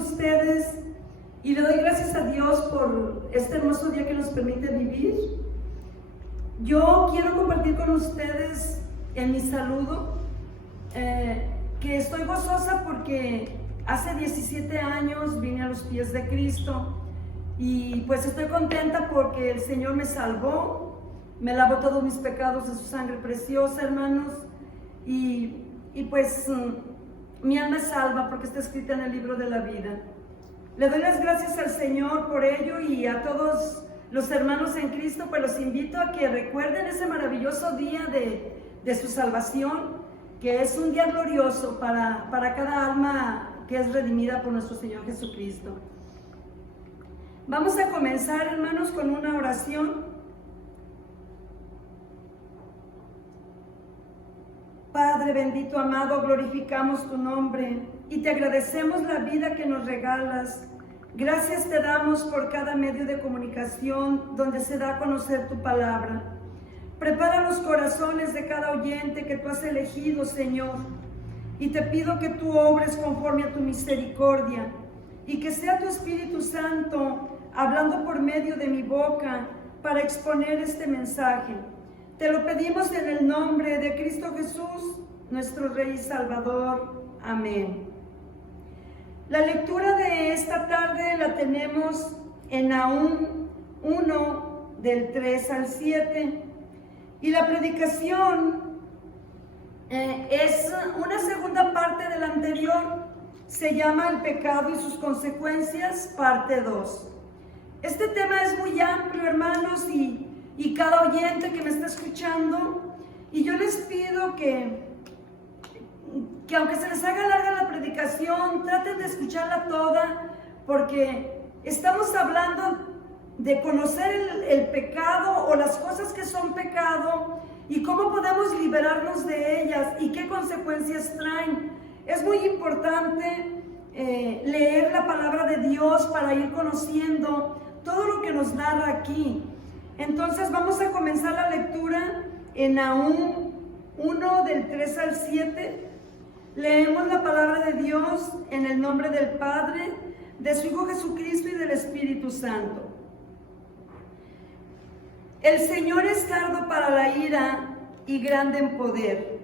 ustedes y le doy gracias a Dios por este hermoso día que nos permite vivir. Yo quiero compartir con ustedes en mi saludo que estoy gozosa porque hace 17 años vine a los pies de Cristo y pues estoy contenta porque el Señor me salvó, me lavó todos mis pecados de su sangre preciosa, hermanos, y pues mi alma es salva porque está escrita en el libro de la vida. Le doy las gracias al Señor por ello y a todos los hermanos en Cristo, pues los invito a que recuerden ese maravilloso día de su salvación, que es un día glorioso para cada alma que es redimida por nuestro Señor Jesucristo. Vamos a comenzar, hermanos, con una oración. Padre bendito, amado, glorificamos tu nombre y te agradecemos la vida que nos regalas. Gracias te damos por cada medio de comunicación donde se da a conocer tu palabra. Prepara los corazones de cada oyente que tú has elegido, Señor, y te pido que tú obres conforme a tu misericordia y que sea tu Espíritu Santo hablando por medio de mi boca para exponer este mensaje. Te lo pedimos en el nombre de Cristo Jesús, nuestro Rey y Salvador. Amén. La lectura de esta tarde la tenemos en Nahum 1, del 3 al 7. Y la predicación es una segunda parte de la anterior. Se llama El pecado y sus consecuencias, parte 2. Este tema es muy amplio, hermanos, y cada oyente que me está escuchando, y yo les pido que aunque se les haga larga la predicación, traten de escucharla toda, porque estamos hablando de conocer el pecado o las cosas que son pecado y cómo podemos liberarnos de ellas y qué consecuencias traen. Es muy importante leer la palabra de Dios para ir conociendo todo lo que nos narra aquí. Entonces vamos a comenzar la lectura en Nahum 1, del 3 al 7. Leemos la palabra de Dios en el nombre del Padre, de su Hijo Jesucristo y del Espíritu Santo. El Señor es tardo para la ira y grande en poder,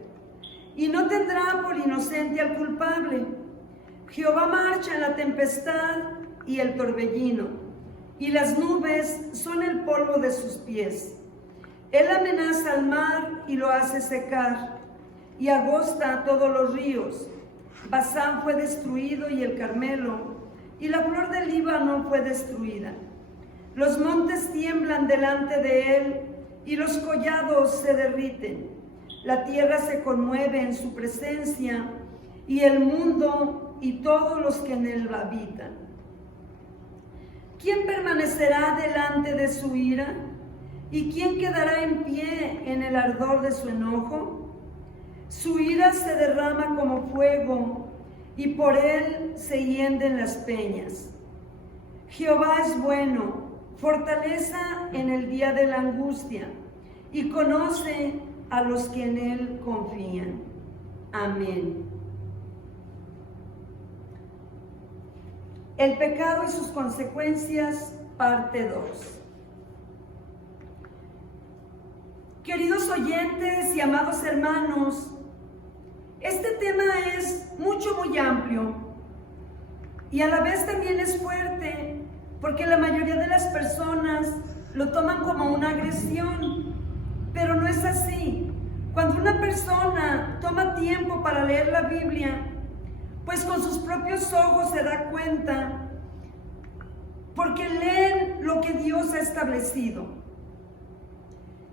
y no tendrá por inocente al culpable. Jehová marcha en la tempestad y el torbellino, y las nubes son el polvo de sus pies. Él amenaza al mar y lo hace secar, y agosta todos los ríos. Basán fue destruido y el Carmelo, y la flor del Líbano fue destruida. Los montes tiemblan delante de él, y los collados se derriten. La tierra se conmueve en su presencia, y el mundo y todos los que en él habitan. ¿Quién permanecerá delante de su ira? ¿Y quién quedará en pie en el ardor de su enojo? Su ira se derrama como fuego, y por él se hienden las peñas. Jehová es bueno, fortaleza en el día de la angustia, y conoce a los que en él confían. Amén. El pecado y sus consecuencias, parte 2. Queridos oyentes y amados hermanos, este tema es muy amplio y a la vez también es fuerte, porque la mayoría de las personas lo toman como una agresión, pero no es así. Cuando una persona toma tiempo para leer la Biblia, pues con sus propios ojos se da cuenta, porque leen lo que Dios ha establecido.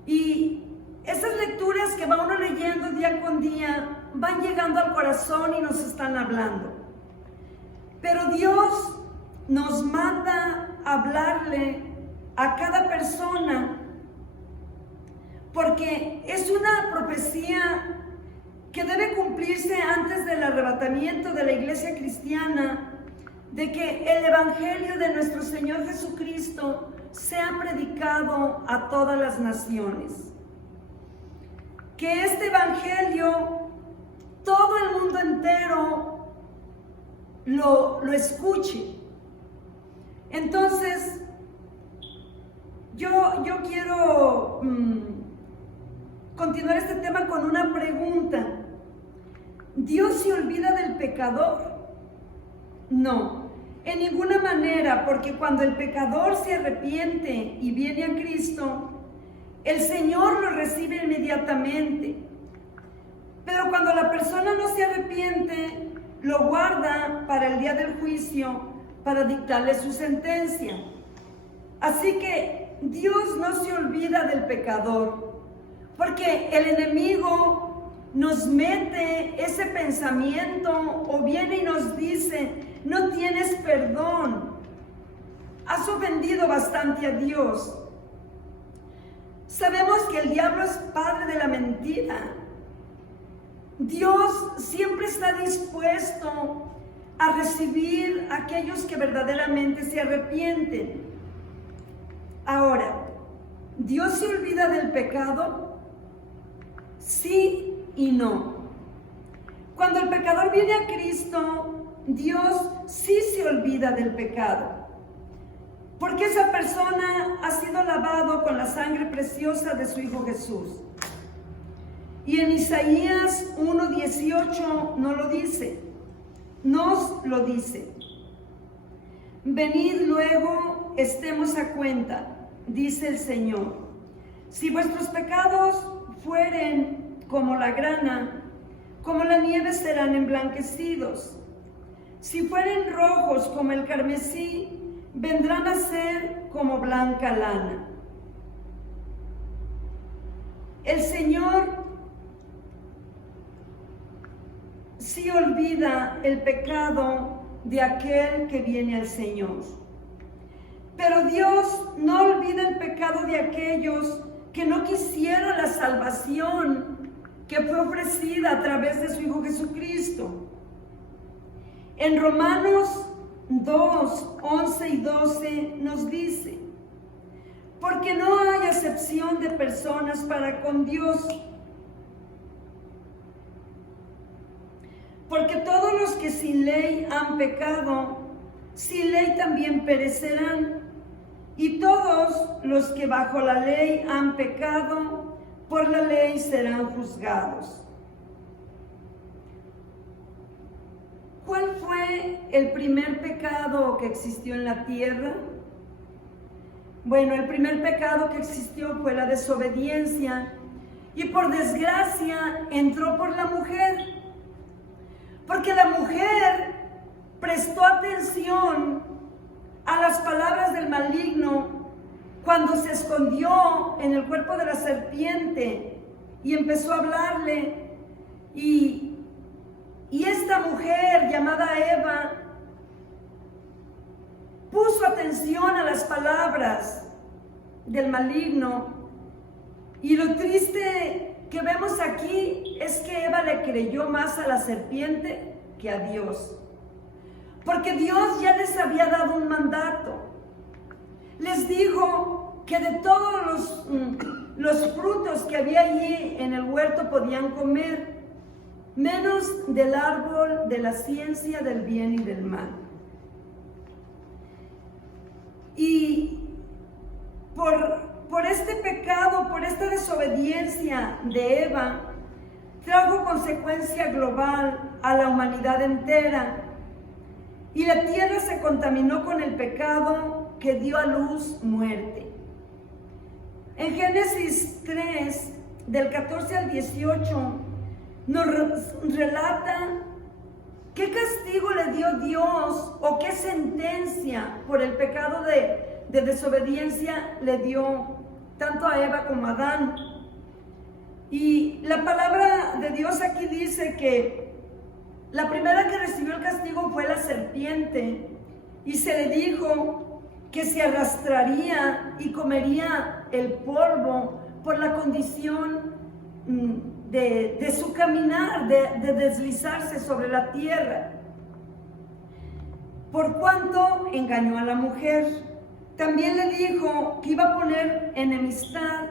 Y esas lecturas que va uno leyendo día con día van llegando al corazón y nos están hablando. Pero Dios nos manda a hablarle a cada persona, porque es una profecía que debe cumplirse antes del arrebatamiento de la iglesia cristiana, de que el evangelio de nuestro Señor Jesucristo sea predicado a todas las naciones. Que este evangelio, todo el mundo entero lo escuche. Entonces, yo quiero continuar este tema con una pregunta. ¿Dios se olvida del pecador? No, en ninguna manera, porque cuando el pecador se arrepiente y viene a Cristo, el Señor lo recibe inmediatamente. Pero cuando la persona no se arrepiente, lo guarda para el día del juicio, para dictarle su sentencia. Así que Dios no se olvida del pecador, porque el enemigo nos mete ese pensamiento o viene y nos dice: no tienes perdón, has ofendido bastante a Dios. Sabemos que el diablo es padre de la mentira. Dios siempre está dispuesto a recibir a aquellos que verdaderamente se arrepienten. Ahora, ¿Dios se olvida del pecado? Sí y no. Cuando el pecador viene a Cristo, Dios sí se olvida del pecado, porque esa persona ha sido lavado con la sangre preciosa de su Hijo Jesús. Y en Isaías 1:18 nos lo dice: venid luego, estemos a cuenta, dice el Señor. Si vuestros pecados fueren como la grana, como la nieve serán emblanquecidos. Si fueren rojos como el carmesí, vendrán a ser como blanca lana. El Señor sí olvida el pecado de aquel que viene al Señor. Pero Dios no olvida el pecado de aquellos que no quisieron la salvación que fue ofrecida a través de su Hijo Jesucristo. En Romanos 2, 11 y 12 nos dice: porque no hay acepción de personas para con Dios, porque todos los que sin ley han pecado, sin ley también perecerán, y todos los que bajo la ley han pecado, por la ley serán juzgados. ¿Cuál fue el primer pecado que existió en la tierra? Bueno, el primer pecado que existió fue la desobediencia, y por desgracia entró por la mujer, porque la mujer prestó atención a las palabras del maligno cuando se escondió en el cuerpo de la serpiente y empezó a hablarle. Y esta mujer llamada Eva puso atención a las palabras del maligno. Y lo triste que vemos aquí es que Eva le creyó más a la serpiente que a Dios. Porque Dios ya les había dado un mandato. Les dijo que de todos los frutos que había allí en el huerto podían comer, menos del árbol de la ciencia del bien y del mal. Y por este pecado, por esta desobediencia de Eva, trajo consecuencia global a la humanidad entera. Y la tierra se contaminó con el pecado que dio a luz muerte. En Génesis 3, del 14 al 18, nos relata qué castigo le dio Dios o qué sentencia por el pecado de desobediencia le dio tanto a Eva como a Adán. Y la palabra de Dios aquí dice que la primera que recibió el castigo fue la serpiente, y se le dijo que se arrastraría y comería el polvo por la condición de su caminar, de deslizarse sobre la tierra. Por cuanto engañó a la mujer, también le dijo que iba a poner enemistad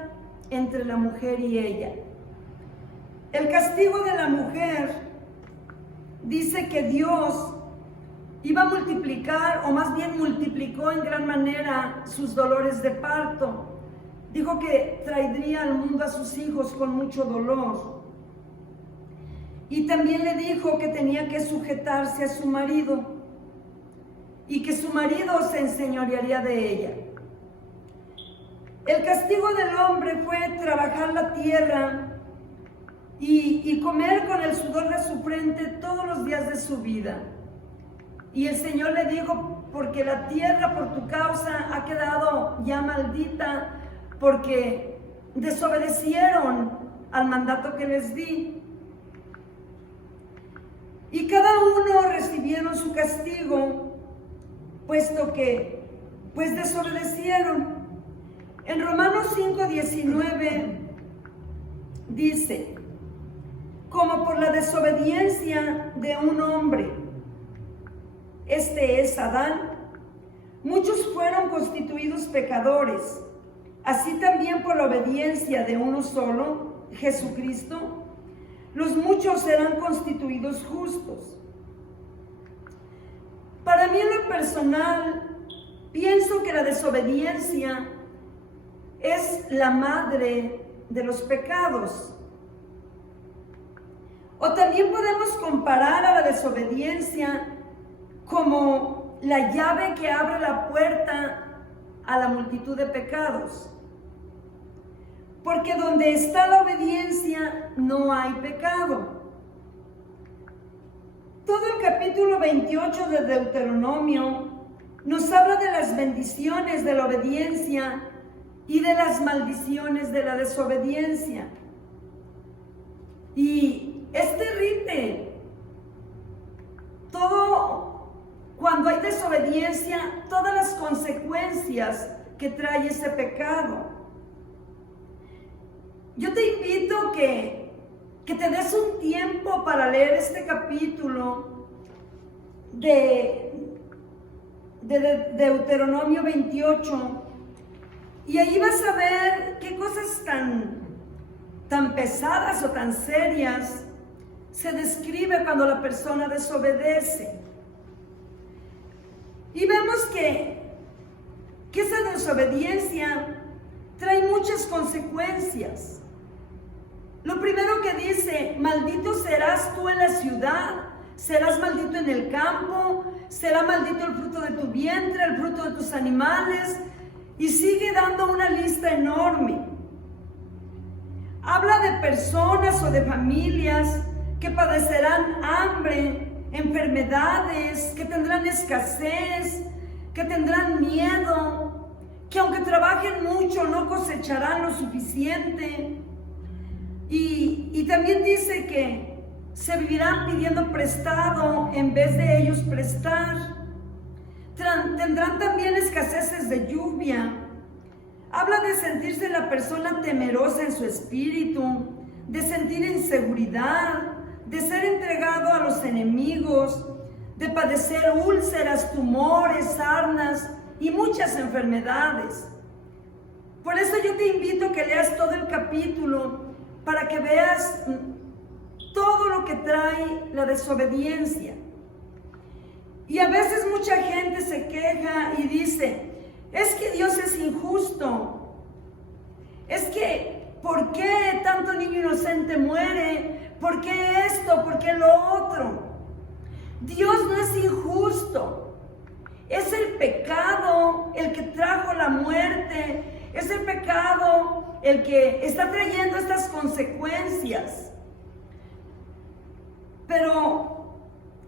entre la mujer y ella. El castigo de la mujer dice que Dios iba a multiplicar, o más bien multiplicó en gran manera sus dolores de parto. Dijo que traería al mundo a sus hijos con mucho dolor. Y también le dijo que tenía que sujetarse a su marido y que su marido se enseñorearía de ella. El castigo del hombre fue trabajar la tierra y comer con el sudor de su frente todos los días de su vida. Y el Señor le dijo, porque la tierra por tu causa ha quedado ya maldita, porque desobedecieron al mandato que les di. Y cada uno recibieron su castigo, puesto que desobedecieron. En Romanos 5:19 dice, como por la desobediencia de un hombre, este es Adán, muchos fueron constituidos pecadores, así también por la obediencia de uno solo, Jesucristo, los muchos serán constituidos justos. Para mí en lo personal, pienso que la desobediencia es la madre de los pecados. O también podemos comparar a la desobediencia como la llave que abre la puerta a la multitud de pecados. Porque donde está la obediencia no hay pecado. Todo el capítulo 28 de Deuteronomio nos habla de las bendiciones de la obediencia y de las maldiciones de la desobediencia. Y es terrible. Cuando hay desobediencia, todas las consecuencias que trae ese pecado. Yo te invito que te des un tiempo para leer este capítulo de Deuteronomio 28 y ahí vas a ver qué cosas tan pesadas o tan serias se describe cuando la persona desobedece. Y vemos que esa desobediencia trae muchas consecuencias. Lo primero que dice, maldito serás tú en la ciudad, serás maldito en el campo, será maldito el fruto de tu vientre, el fruto de tus animales, y sigue dando una lista enorme. Habla de personas o de familias que padecerán hambre, enfermedades, que tendrán escasez, que tendrán miedo, que aunque trabajen mucho no cosecharán lo suficiente. Y también dice que se vivirán pidiendo prestado en vez de ellos prestar. Tendrán también escaseces de lluvia. Habla de sentirse la persona temerosa en su espíritu, de sentir inseguridad, de ser entregado a los enemigos, de padecer úlceras, tumores, sarnas y muchas enfermedades. Por eso yo te invito a que leas todo el capítulo para que veas todo lo que trae la desobediencia. Y a veces mucha gente se queja y dice, es que Dios es injusto, es que ¿por qué tanto niño inocente muere? ¿Por qué esto? ¿Por qué lo otro? Dios no es injusto, es el pecado el que trajo la muerte, es el pecado el que está trayendo estas consecuencias. Pero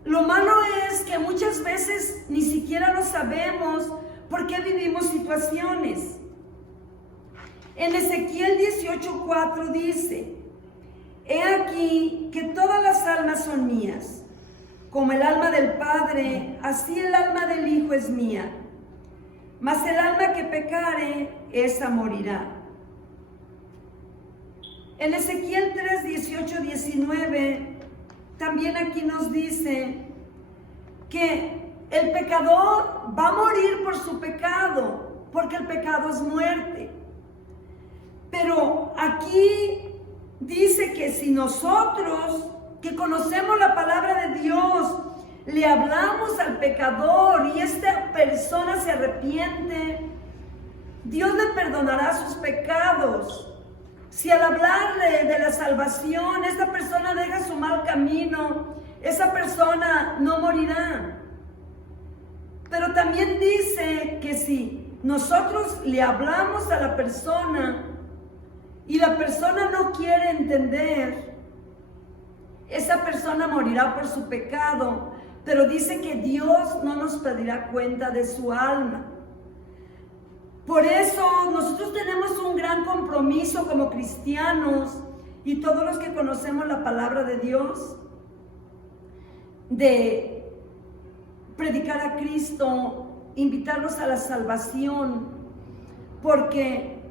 lo malo es que muchas veces ni siquiera lo sabemos por qué vivimos situaciones. En Ezequiel 18:4 dice, he aquí que todas las almas son mías, como el alma del Padre, así el alma del Hijo es mía. Mas el alma que pecare, esa morirá. En Ezequiel 3:18-19, también aquí nos dice que el pecador va a morir por su pecado, porque el pecado es muerte. Pero aquí dice que si nosotros, que conocemos la palabra de Dios, le hablamos al pecador y esta persona se arrepiente, Dios le perdonará sus pecados. Si al hablarle de la salvación, esta persona deja su mal camino, esa persona no morirá. Pero también dice que si nosotros le hablamos a la persona y la persona no quiere entender, esa persona morirá por su pecado, pero dice que Dios no nos pedirá cuenta de su alma. Por eso nosotros tenemos un gran compromiso como cristianos y todos los que conocemos la palabra de Dios, de predicar a Cristo, invitarlos a la salvación, porque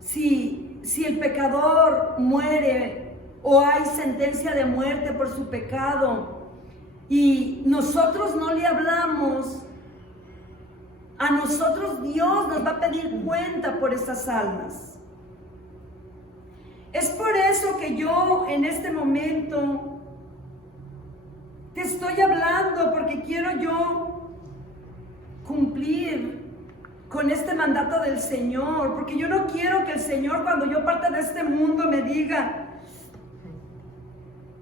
si el pecador muere o hay sentencia de muerte por su pecado y nosotros no le hablamos, a nosotros Dios nos va a pedir cuenta por esas almas. Es por eso que yo en este momento te estoy hablando, porque quiero yo cumplir con este mandato del Señor, porque yo no quiero que el Señor, cuando yo parta de este mundo, me diga: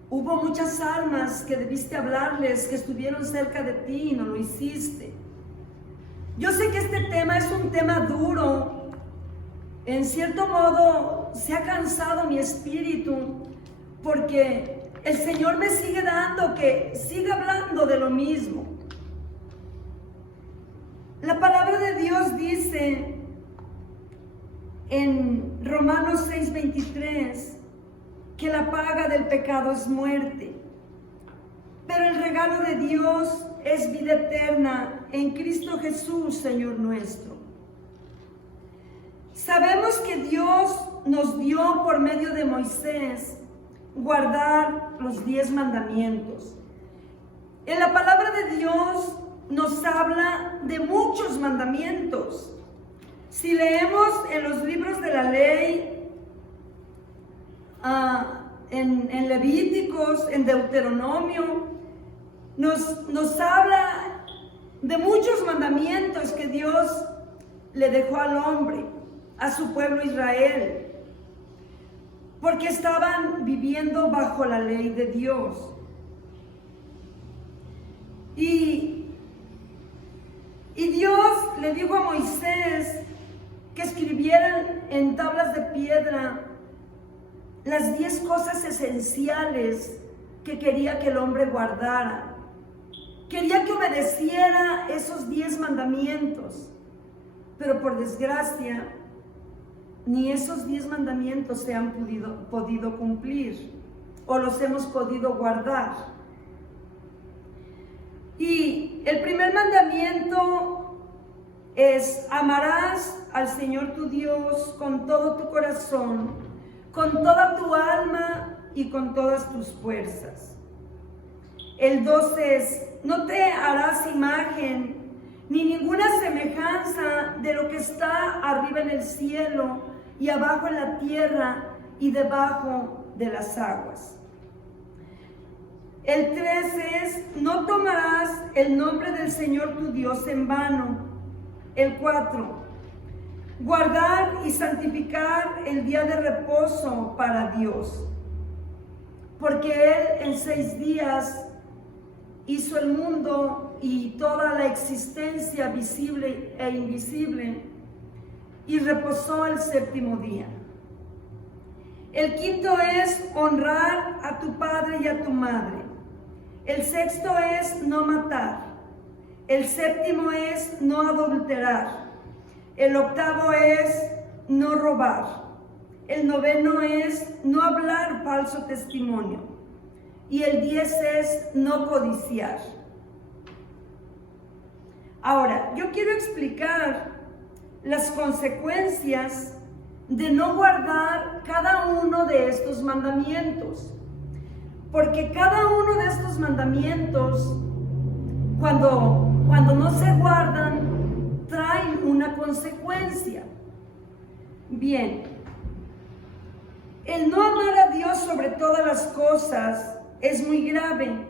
hubo muchas almas que debiste hablarles, que estuvieron cerca de ti y no lo hiciste. Yo sé que este tema es un tema duro. En cierto modo se ha cansado mi espíritu, porque el Señor me sigue dando que siga hablando de lo mismo. La palabra de Dios dice en Romanos 6:23 que la paga del pecado es muerte, pero el regalo de Dios es vida eterna en Cristo Jesús, Señor nuestro. Sabemos que Dios nos dio por medio de Moisés guardar los 10 mandamientos. En la palabra de Dios nos habla de muchos mandamientos. Si leemos en los libros de la ley, en Levíticos, en Deuteronomio, nos habla de muchos mandamientos que Dios le dejó al hombre, a su pueblo Israel, porque estaban viviendo bajo la ley de Dios. Y Dios le dijo a Moisés que escribieran en tablas de piedra las 10 cosas esenciales que quería que el hombre guardara. Quería que obedeciera esos 10 mandamientos, pero por desgracia, ni esos 10 mandamientos se han podido cumplir o los hemos podido guardar. Y el primer mandamiento es: amarás al Señor tu Dios con todo tu corazón, con toda tu alma y con todas tus fuerzas. El 2 es: no te harás imagen ni ninguna semejanza de lo que está arriba en el cielo y abajo en la tierra y debajo de las aguas. El 3 es: no tomarás el nombre del Señor tu Dios en vano. El 4: guardar y santificar el día de reposo para Dios, porque Él en 6 días hizo el mundo y toda la existencia visible e invisible, y reposó el 7º día. El 5 es: honrar a tu padre y a tu madre. El 6 es: no matar. El 7 es: no adulterar. El 8 es: no robar. El 9 es: no hablar falso testimonio. Y el 10 es: no codiciar. Ahora, yo quiero explicar las consecuencias de no guardar cada uno de estos mandamientos. Porque cada uno de estos mandamientos, cuando no se guardan, traen una consecuencia. Bien, el no amar a Dios sobre todas las cosas es muy grave,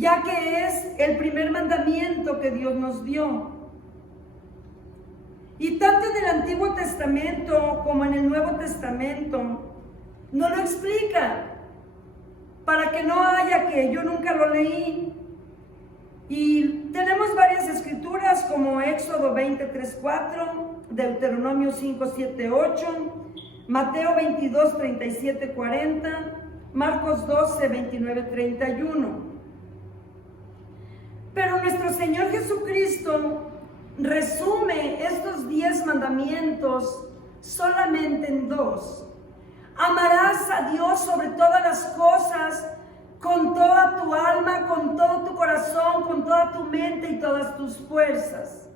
ya que es el primer mandamiento que Dios nos dio. Y tanto en el Antiguo Testamento como en el Nuevo Testamento nos lo explica, para que no haya que yo nunca lo leí. Y tenemos varias escrituras como Éxodo 23:4, Deuteronomio 5:7-8, Mateo 22:37-40, Marcos 12:29-31. Pero nuestro Señor Jesucristo resume estos 10 mandamientos solamente en 2. Amarás a Dios sobre todas las cosas, con toda tu alma, con todo tu corazón, con toda tu mente y todas tus fuerzas.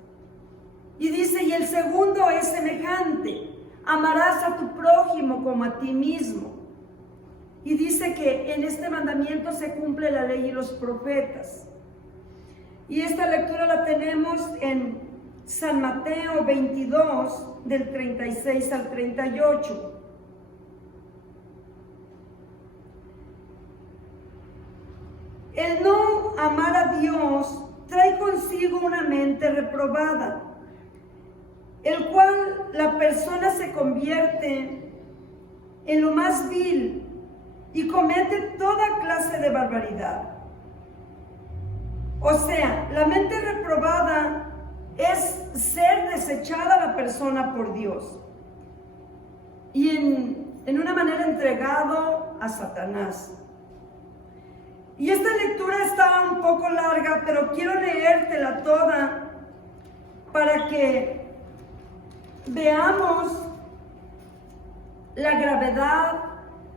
Y dice, y el segundo es semejante, amarás a tu prójimo como a ti mismo. Y dice que en este mandamiento se cumple la ley y los profetas. Y esta lectura la tenemos en San Mateo 22, del 36 al 38. El no amar a Dios trae consigo una mente reprobada, el cual la persona se convierte en lo más vil y comete toda clase de barbaridad. O sea, la mente reprobada es ser desechada la persona por Dios y en una manera entregado a Satanás. Y esta lectura está un poco larga, pero quiero leértela toda para que veamos la gravedad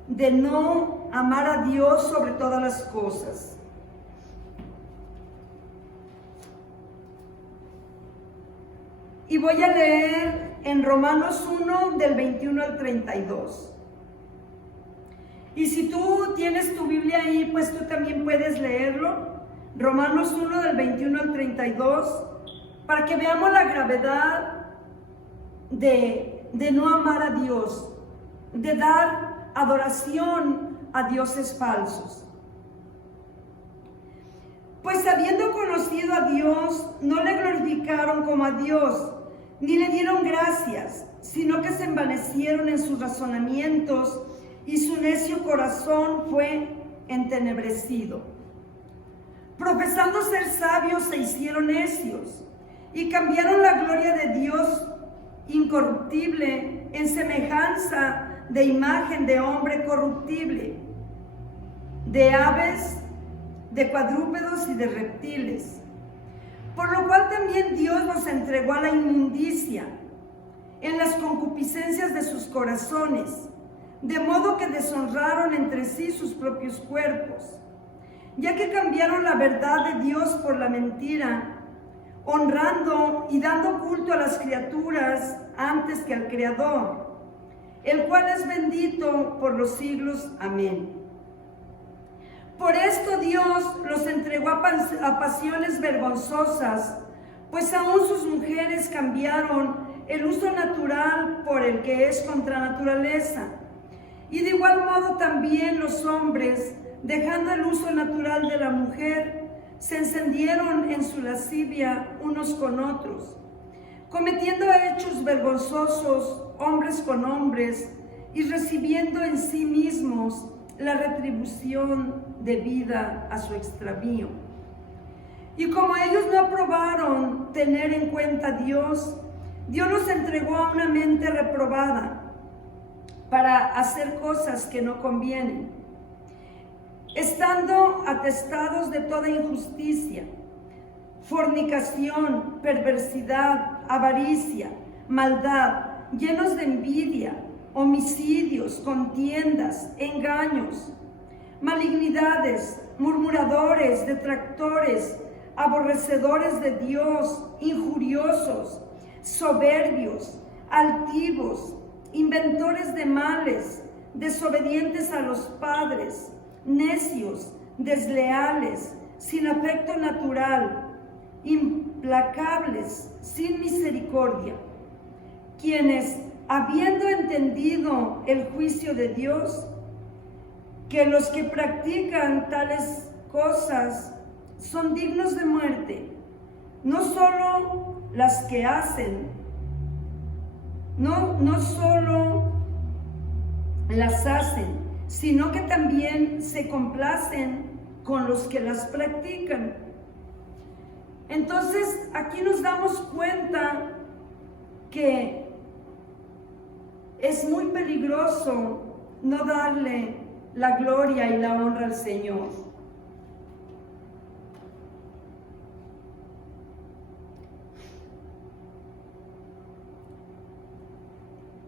de no amar a Dios sobre todas las cosas. Y voy a leer en Romanos 1, del 21 al 32. Y si tú tienes tu Biblia ahí, pues tú también puedes leerlo. Romanos 1, del 21 al 32, para que veamos la gravedad de no amar a Dios, de dar adoración a dioses falsos. Pues habiendo conocido a Dios, no le glorificaron como a Dios, ni le dieron gracias, sino que se envanecieron en sus razonamientos, y su necio corazón fue entenebrecido. Profesando ser sabios, se hicieron necios, y cambiaron la gloria de Dios incorruptible en semejanza de imagen de hombre corruptible, de aves, de cuadrúpedos y de reptiles. Por lo cual también Dios los entregó a la inmundicia en las concupiscencias de sus corazones, de modo que deshonraron entre sí sus propios cuerpos, ya que cambiaron la verdad de Dios por la mentira, honrando y dando culto a las criaturas antes que al Creador, el cual es bendito por los siglos. Amén. Por esto Dios los entregó a pasiones vergonzosas, pues aún sus mujeres cambiaron el uso natural por el que es contra naturaleza. Y de igual modo también los hombres, dejando el uso natural de la mujer, se encendieron en su lascivia unos con otros, cometiendo hechos vergonzosos hombres con hombres y recibiendo en sí mismos la retribución debida a su extravío. Y como ellos no aprobaron tener en cuenta a Dios, Dios los entregó a una mente reprobada para hacer cosas que no convienen, estando atestados de toda injusticia, fornicación, perversidad, avaricia, maldad, llenos de envidia, homicidios, contiendas, engaños, malignidades, murmuradores, detractores, aborrecedores de Dios, injuriosos, soberbios, altivos, inventores de males, desobedientes a los padres, necios, desleales, sin afecto natural, implacables, sin misericordia, quienes, habiendo entendido el juicio de Dios, que los que practican tales cosas son dignos de muerte, no solo las que hacen, no solo las hacen, sino que también se complacen con los que las practican. Entonces, aquí nos damos cuenta que es muy peligroso no darle la gloria y la honra al Señor.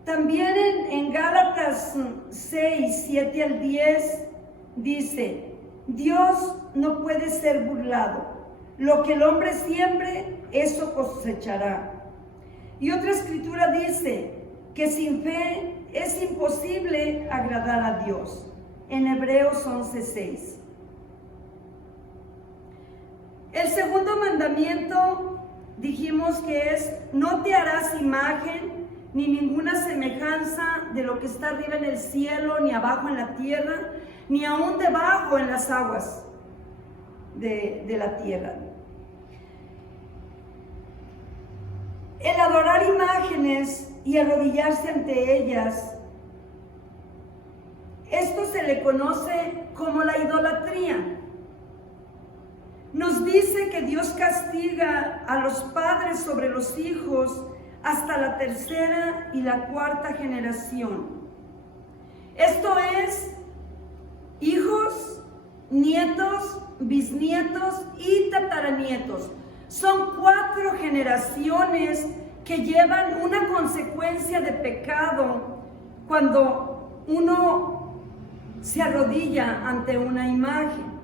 También en Gálatas 6, 7 al 10 dice: Dios no puede ser burlado. Lo que el hombre siembre, eso cosechará. Y otra escritura dice que sin fe es imposible agradar a Dios. En Hebreos 11:6. El segundo mandamiento dijimos que es: no te harás imagen ni ninguna semejanza de lo que está arriba en el cielo, ni abajo en la tierra, ni aún debajo en las aguas de la tierra. El adorar imágenes y arrodillarse ante ellas, esto se le conoce como la idolatría. Nos dice que Dios castiga a los padres sobre los hijos hasta la tercera y la cuarta generación. Esto es hijos, nietos, bisnietos y tataranietos. Son 4 generaciones que llevan una consecuencia de pecado cuando uno se arrodilla ante una imagen.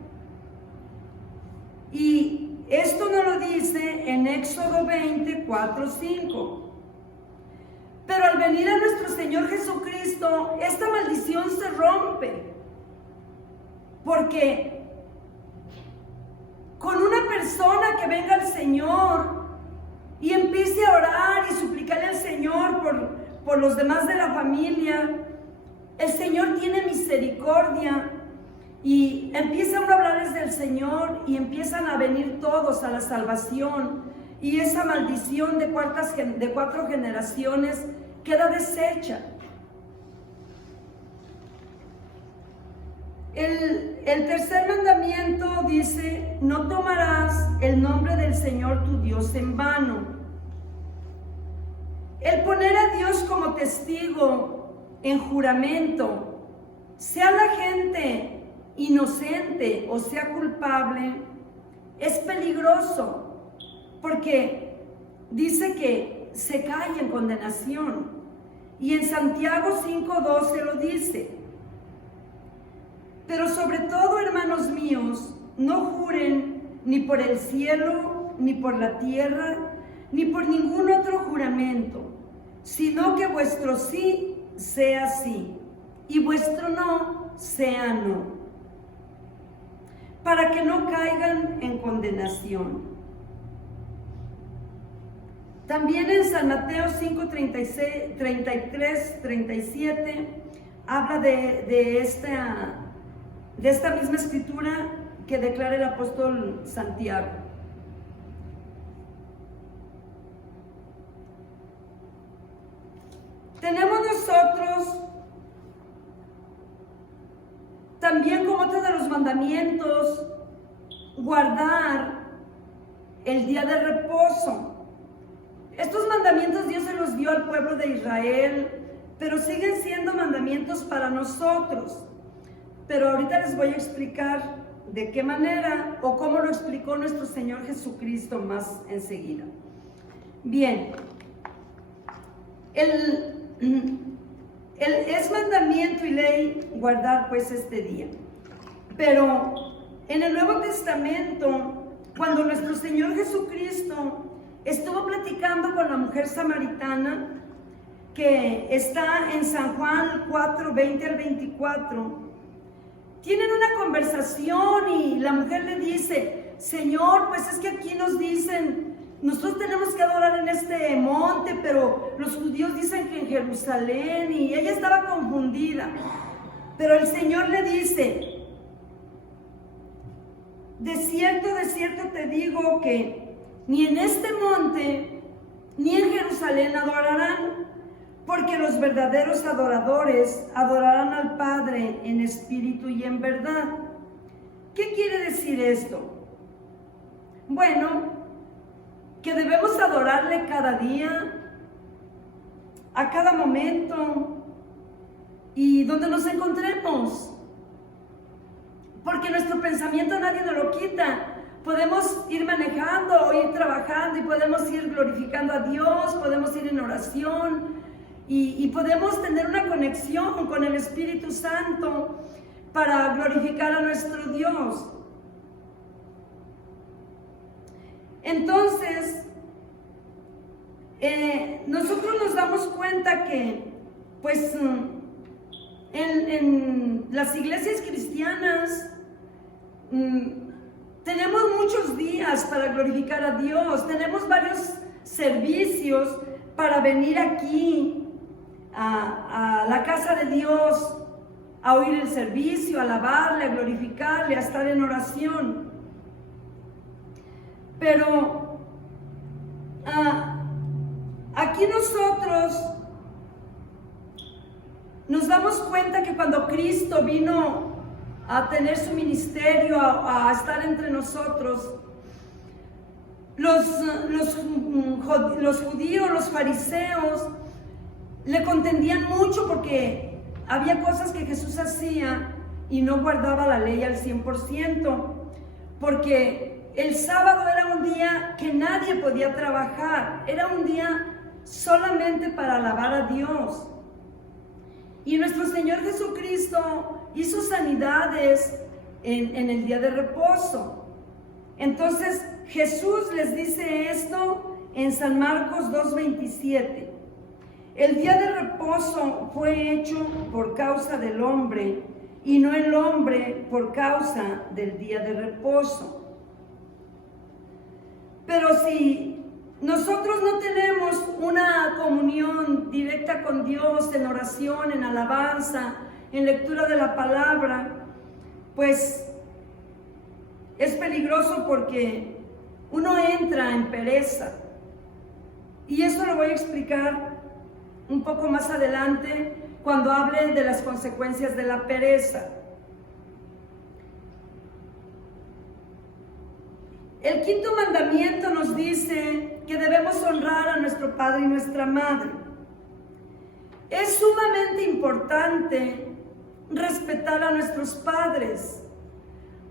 Y esto nos lo dice en Éxodo 20, 4, 5. Pero al venir a nuestro Señor Jesucristo, esta maldición se rompe. Porque con una persona que venga al Señor y empiece a orar y suplicarle al Señor por los demás de la familia, el Señor tiene misericordia y empieza uno a hablarles del Señor y empiezan a venir todos a la salvación, y esa maldición de 4 generaciones queda deshecha. El tercer mandamiento dice: no tomarás el nombre del Señor tu Dios en vano. El poner a Dios como testigo en juramento, sea la gente inocente o sea culpable, es peligroso, porque dice que se cae en condenación. Y en Santiago 5:12 lo dice: pero sobre todo, hermanos míos, no juren ni por el cielo, ni por la tierra, ni por ningún otro juramento, sino que vuestro sí sea sí, y vuestro no sea no, para que no caigan en condenación. También en San Mateo 5, 36, 33, 37, habla de esta misma escritura que declara el apóstol Santiago. Tenemos nosotros también, como otro de los mandamientos, guardar el día de reposo. Estos mandamientos Dios se los dio al pueblo de Israel, pero siguen siendo mandamientos para nosotros. Pero ahorita les voy a explicar de qué manera o cómo lo explicó nuestro Señor Jesucristo más enseguida. Bien, es mandamiento y ley guardar pues este día. Pero en el Nuevo Testamento, cuando nuestro Señor Jesucristo estuvo platicando con la mujer samaritana, que está en San Juan 4, 20 al 24, tienen una conversación y la mujer le dice: Señor, pues es que aquí nos dicen, nosotros tenemos que adorar en este monte, pero los judíos dicen que en Jerusalén, y ella estaba confundida. Pero el Señor le dice: de cierto te digo que ni en este monte ni en Jerusalén adorarán, porque los verdaderos adoradores adorarán al Padre en espíritu y en verdad. ¿Qué quiere decir esto? Bueno, que debemos adorarle cada día, a cada momento y donde nos encontremos, porque nuestro pensamiento nadie nos lo quita. Podemos ir manejando o ir trabajando y podemos ir glorificando a Dios, podemos ir en oración y podemos tener una conexión con el Espíritu Santo para glorificar a nuestro Dios. Entonces, nosotros nos damos cuenta que, pues, en las iglesias cristianas tenemos muchos días para glorificar a Dios, tenemos varios servicios para venir aquí a la casa de Dios, a oír el servicio, a alabarle, a glorificarle, a estar en oración. Pero aquí nosotros nos damos cuenta que cuando Cristo vino a tener su ministerio, a estar entre nosotros, los judíos, los fariseos, le contendían mucho porque había cosas que Jesús hacía y no guardaba la ley al 100%, porque el sábado era un día que nadie podía trabajar, era un día solamente para alabar a Dios. Y nuestro Señor Jesucristo hizo sanidades en el día de reposo. Entonces Jesús les dice esto en San Marcos 2:27. El día de reposo fue hecho por causa del hombre y no el hombre por causa del día de reposo. Pero si nosotros no tenemos una comunión directa con Dios en oración, en alabanza, en lectura de la palabra, pues es peligroso porque uno entra en pereza. Y eso lo voy a explicar un poco más adelante cuando hable de las consecuencias de la pereza. El quinto mandamiento nos dice que debemos honrar a nuestro padre y nuestra madre. Es sumamente importante respetar a nuestros padres,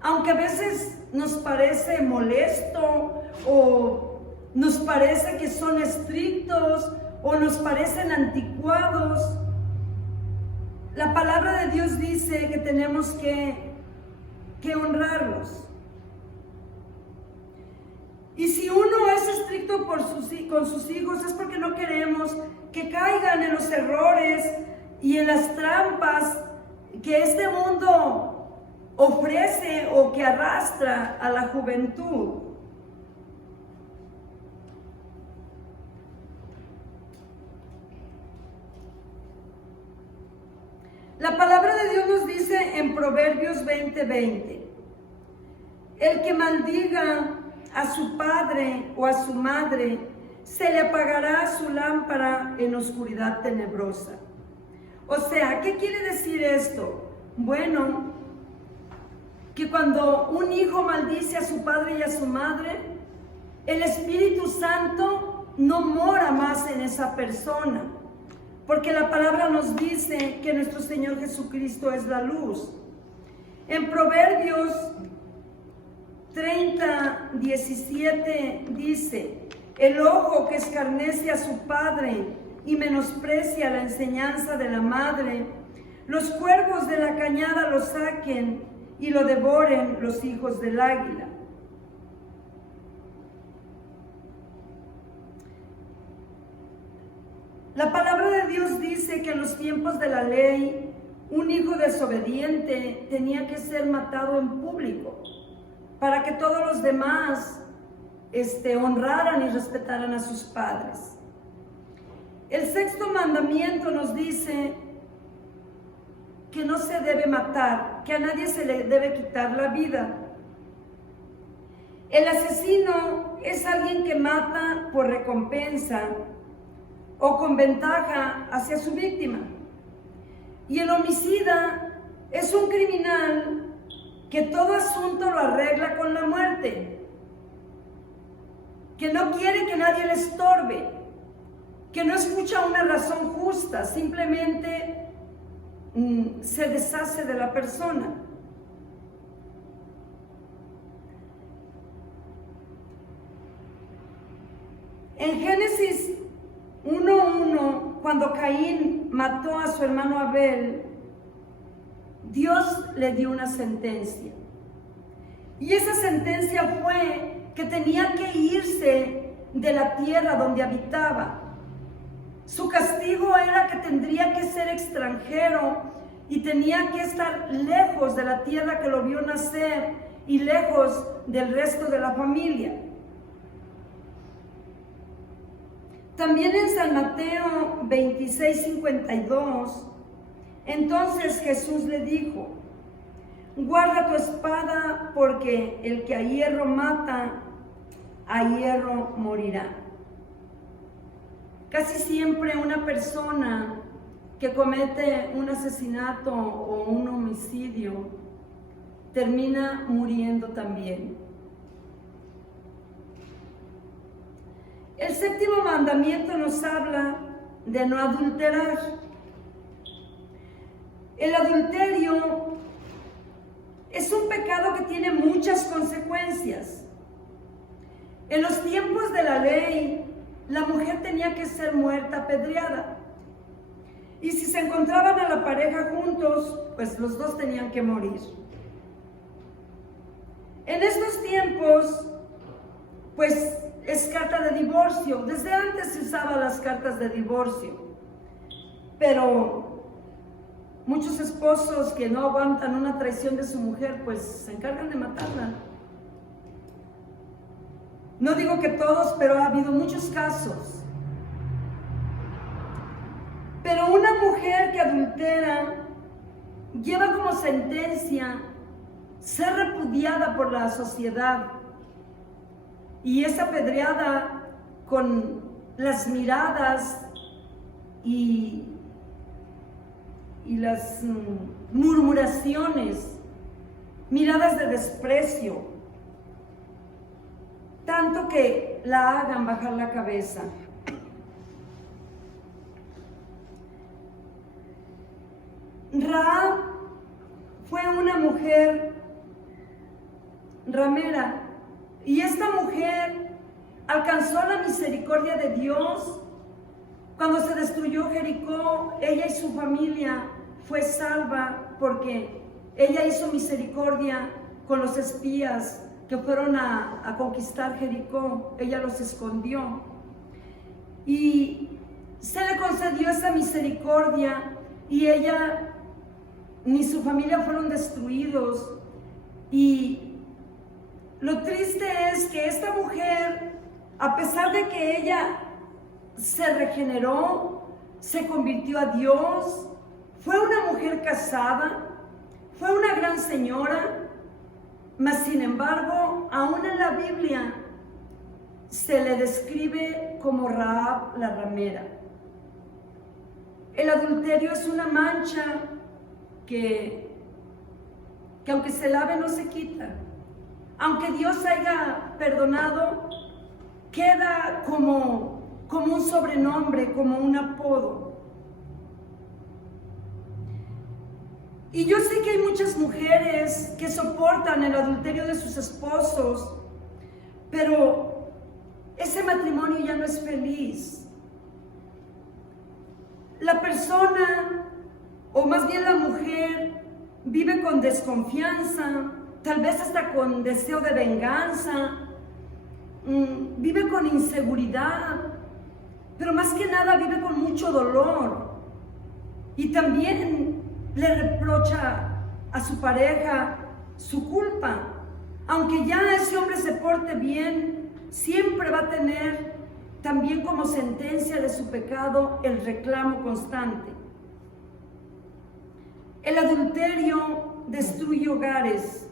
aunque a veces nos parece molesto o nos parece que son estrictos o nos parecen anticuados. La palabra de Dios dice que tenemos que honrarlos. Y si uno es estricto con sus hijos es porque no queremos que caigan en los errores y en las trampas que este mundo ofrece o que arrastra a la juventud. La palabra de Dios nos dice en Proverbios 20:20, el que maldiga a su padre o a su madre, se le apagará su lámpara en oscuridad tenebrosa. O sea, ¿qué quiere decir esto? Bueno, que cuando un hijo maldice a su padre y a su madre, el Espíritu Santo no mora más en esa persona, porque la palabra nos dice que nuestro Señor Jesucristo es la luz. En Proverbios 30:17 dice, el ojo que escarnece a su padre y menosprecia la enseñanza de la madre, los cuervos de la cañada lo saquen y lo devoren los hijos del águila. La palabra de Dios dice que en los tiempos de la ley, un hijo desobediente tenía que ser matado en público para que todos los demás honraran y respetaran a sus padres. El sexto mandamiento nos dice que no se debe matar, que a nadie se le debe quitar la vida. El asesino es alguien que mata por recompensa o con ventaja hacia su víctima. Y el homicida es un criminal que todo asunto lo arregla con la muerte, que no quiere que nadie le estorbe, que no escucha una razón justa, simplemente se deshace de la persona. En Génesis 1:1, cuando Caín mató a su hermano Abel, Dios le dio una sentencia. Y esa sentencia fue que tenía que irse de la tierra donde habitaba. Su castigo era que tendría que ser extranjero y tenía que estar lejos de la tierra que lo vio nacer y lejos del resto de la familia. También en San Mateo 26:52, entonces Jesús le dijo: guarda tu espada, porque el que a hierro mata, a hierro morirá. Casi siempre una persona que comete un asesinato o un homicidio termina muriendo también. El séptimo mandamiento nos habla de no adulterar. El adulterio es un pecado que tiene muchas consecuencias. En los tiempos de la ley, la mujer tenía que ser muerta apedreada. Y si se encontraban a la pareja juntos, pues los dos tenían que morir. En estos tiempos, pues es carta de divorcio. Desde antes se usaban las cartas de divorcio. Pero muchos esposos que no aguantan una traición de su mujer, pues se encargan de matarla. No digo que todos, pero ha habido muchos casos. Pero una mujer que adultera lleva como sentencia ser repudiada por la sociedad y es apedreada con las miradas y las murmuraciones, miradas de desprecio, tanto que la hagan bajar la cabeza. Rahab fue una mujer ramera, y esta mujer alcanzó la misericordia de Dios. Cuando se destruyó Jericó, ella y su familia fue salva porque ella hizo misericordia con los espías que fueron a conquistar Jericó. Ella los escondió y se le concedió esa misericordia, y ella ni su familia fueron destruidos. Y lo triste es que esta mujer, a pesar de que ella se regeneró, se convirtió a Dios, fue una mujer casada, fue una gran señora, mas sin embargo, aún en la Biblia se le describe como Rahab la ramera. El adulterio es una mancha que aunque se lave no se quita. Aunque Dios haya perdonado, queda como un sobrenombre, como un apodo. Y yo sé que hay muchas mujeres que soportan el adulterio de sus esposos, pero ese matrimonio ya no es feliz. La persona, o más bien la mujer, vive con desconfianza, tal vez hasta con deseo de venganza, vive con inseguridad, pero más que nada vive con mucho dolor. Y también le reprocha a su pareja su culpa. Aunque ya ese hombre se porte bien, siempre va a tener también como sentencia de su pecado el reclamo constante. El adulterio destruye hogares.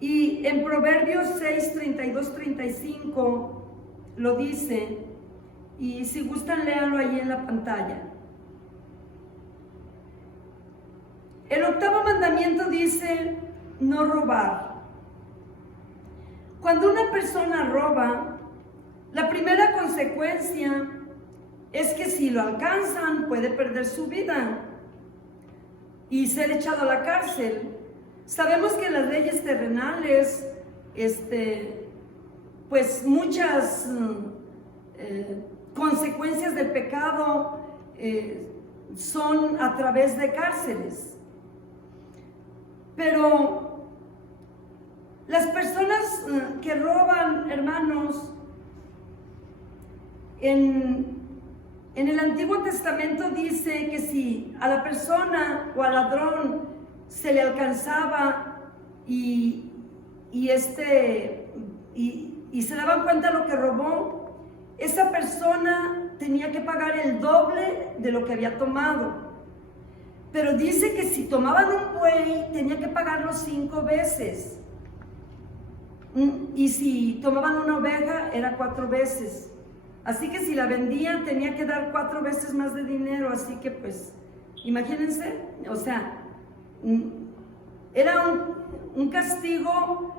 Y en Proverbios 6, 32, 35 lo dice, y si gustan léanlo ahí en la pantalla. El 8º mandamiento dice, no robar. Cuando una persona roba, la primera consecuencia es que si lo alcanzan puede perder su vida y ser echado a la cárcel. Sabemos que en las leyes terrenales, pues muchas consecuencias del pecado son a través de cárceles. Pero las personas que roban, hermanos, en el Antiguo Testamento dice que si a la persona o al ladrón se le alcanzaba y se daban cuenta de lo que robó, esa persona tenía que pagar el doble de lo que había tomado. Pero dice que si tomaban un buey, tenía que pagarlo 5 veces. Y si tomaban una oveja, era 4 veces. Así que si la vendían, tenía que dar 4 veces más de dinero. Así que pues, imagínense, o sea, era un castigo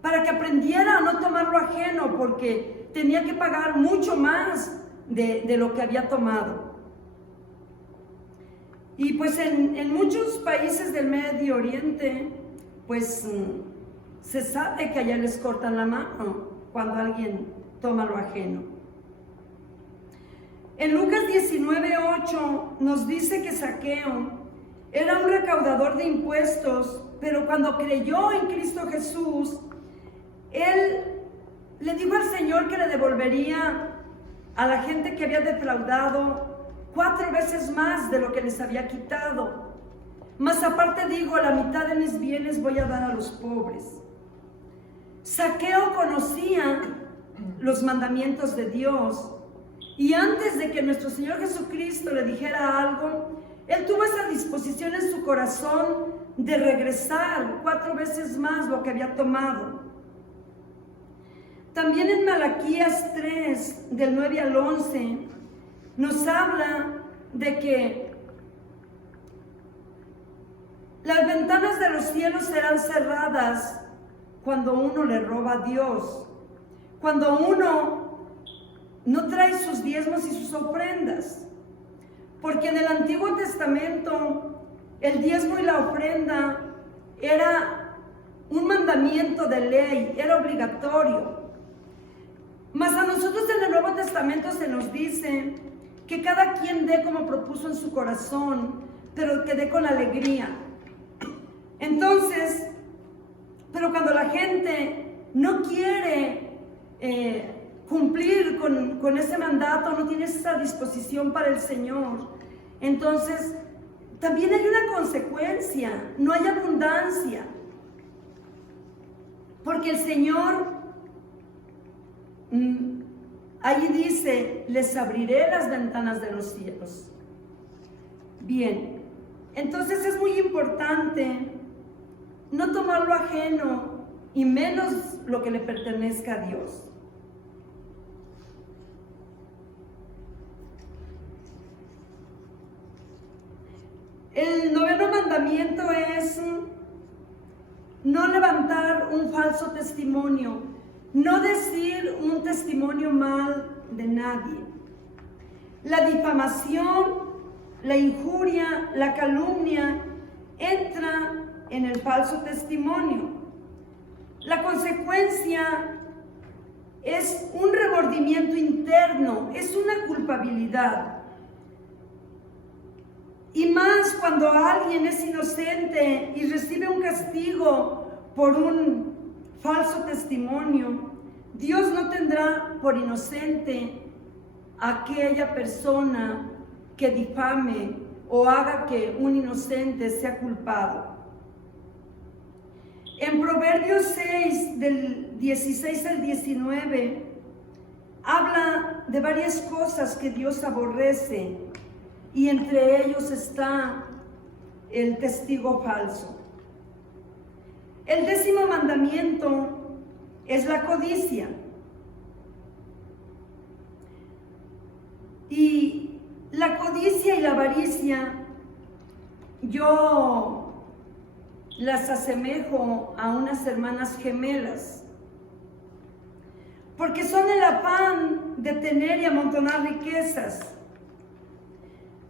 para que aprendiera a no tomar lo ajeno, porque tenía que pagar mucho más de lo que había tomado. Y pues en muchos países del Medio Oriente, pues se sabe que allá les cortan la mano cuando alguien toma lo ajeno. En Lucas 19:8 nos dice que Zaqueo era un recaudador de impuestos, pero cuando creyó en Cristo Jesús, él le dijo al Señor que le devolvería a la gente que había defraudado 4 veces más de lo que les había quitado. Mas aparte digo, la mitad de mis bienes voy a dar a los pobres. Zaqueo conocía los mandamientos de Dios, y antes de que nuestro Señor Jesucristo le dijera algo, él tuvo esa disposición en su corazón de regresar 4 veces más lo que había tomado. También en Malaquías 3, del 9 al 11, nos habla de que las ventanas de los cielos serán cerradas cuando uno le roba a Dios, cuando uno no trae sus diezmos y sus ofrendas. Porque en el Antiguo Testamento el diezmo y la ofrenda era un mandamiento de ley, era obligatorio. Mas a nosotros en el Nuevo Testamento se nos dice que cada quien dé como propuso en su corazón, pero que dé con alegría. Entonces, pero cuando la gente no quiere cumplir con ese mandato, no tiene esa disposición para el Señor, entonces también hay una consecuencia, no hay abundancia, porque el Señor ahí dice, les abriré las ventanas de los cielos. Bien, entonces es muy importante no tomar lo ajeno y menos lo que le pertenezca a Dios. El 9º mandamiento es no levantar un falso testimonio, no decir un testimonio mal de nadie. La difamación, la injuria, la calumnia entra en el falso testimonio. La consecuencia es un remordimiento interno, es una culpabilidad. Y más cuando alguien es inocente y recibe un castigo por un falso testimonio, Dios no tendrá por inocente a aquella persona que difame o haga que un inocente sea culpado. En Proverbios 6, del 16 al 19, habla de varias cosas que Dios aborrece, y entre ellos está el testigo falso. El 10º mandamiento es la codicia. Y la codicia y la avaricia, yo las asemejo a unas hermanas gemelas, porque son el afán de tener y amontonar riquezas,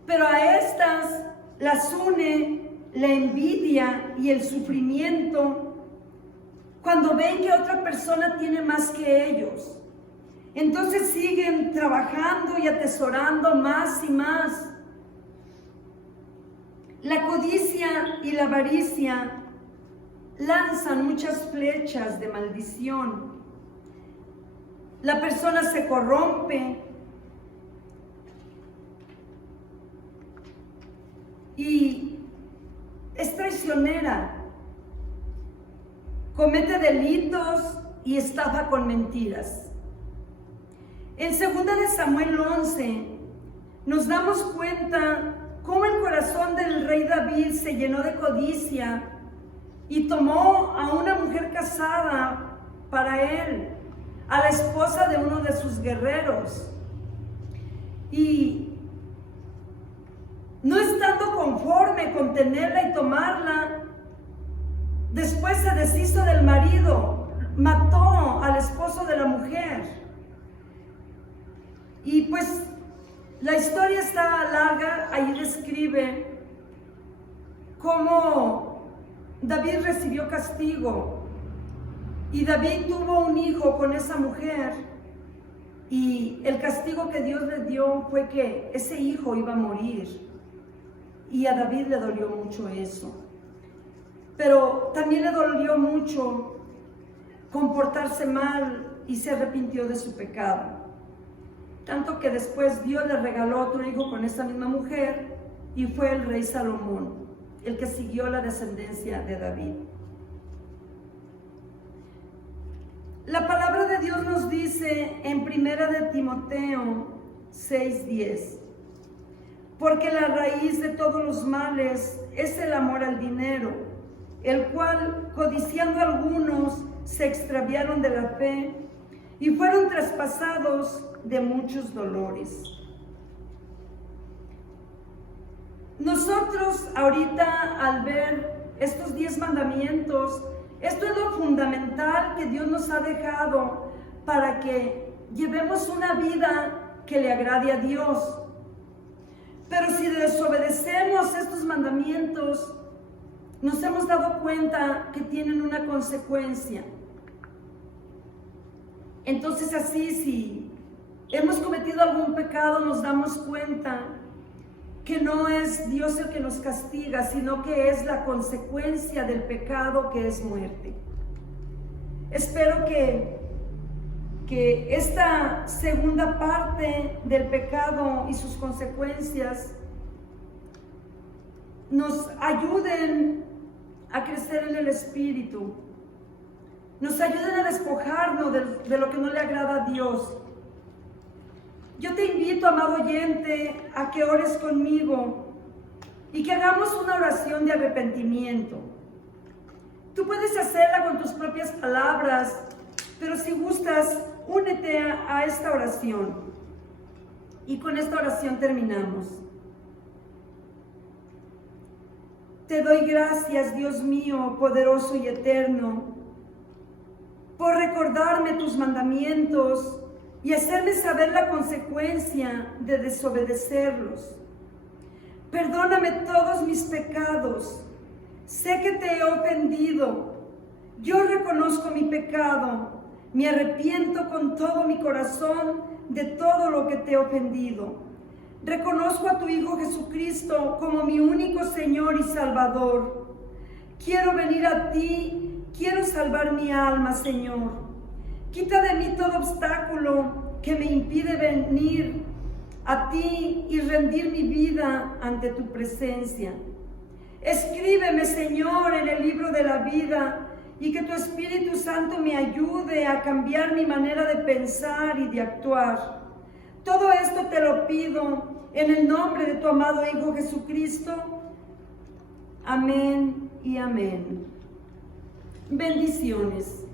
pero a estas las une la envidia y el sufrimiento cuando ven que otra persona tiene más que ellos. Entonces siguen trabajando y atesorando más y más. La codicia y la avaricia lanzan muchas flechas de maldición. La persona se corrompe y es traicionera, comete delitos y estafa con mentiras. En 2 de Samuel 11 nos damos cuenta cómo el corazón del rey David se llenó de codicia y tomó a una mujer casada para él, a la esposa de uno de sus guerreros. Y no estando conforme con tenerla y tomarla, después se deshizo del marido, mató al esposo de la mujer. Y pues la historia está larga, ahí describe cómo David recibió castigo y David tuvo un hijo con esa mujer, y el castigo que Dios le dio fue que ese hijo iba a morir, y a David le dolió mucho eso, pero también le dolió mucho comportarse mal y se arrepintió de su pecado. Tanto que después Dios le regaló otro hijo con esa misma mujer, y fue el rey Salomón, el que siguió la descendencia de David. La palabra de Dios nos dice en 1 de Timoteo 6:10, porque la raíz de todos los males es el amor al dinero, el cual, codiciando algunos, se extraviaron de la fe y fueron traspasados de muchos dolores. Nosotros ahorita, al ver estos 10 mandamientos, esto es lo fundamental que Dios nos ha dejado para que llevemos una vida que le agrade a Dios. Pero si desobedecemos estos mandamientos, nos hemos dado cuenta que tienen una consecuencia. Entonces, así, si hemos cometido algún pecado, nos damos cuenta que no es Dios el que nos castiga, sino que es la consecuencia del pecado, que es muerte. Espero que esta segunda parte del pecado y sus consecuencias nos ayuden a crecer en el Espíritu, nos ayuden a despojarnos de lo que no le agrada a Dios. Yo te invito, amado oyente, a que ores conmigo y que hagamos una oración de arrepentimiento. Tú puedes hacerla con tus propias palabras, pero si gustas, únete a esta oración. Y con esta oración terminamos. Te doy gracias, Dios mío, poderoso y eterno, por recordarme tus mandamientos y hacerme saber la consecuencia de desobedecerlos. Perdóname todos mis pecados. Sé que te he ofendido. Yo reconozco mi pecado. Me arrepiento con todo mi corazón de todo lo que te he ofendido. Reconozco a tu Hijo Jesucristo como mi único Señor y Salvador. Quiero venir a ti, quiero salvar mi alma, Señor. Quita de mí todo obstáculo que me impide venir a ti y rendir mi vida ante tu presencia. Escríbeme, Señor, en el libro de la vida, y que tu Espíritu Santo me ayude a cambiar mi manera de pensar y de actuar. Todo esto te lo pido en el nombre de tu amado Hijo Jesucristo. Amén y amén. Bendiciones.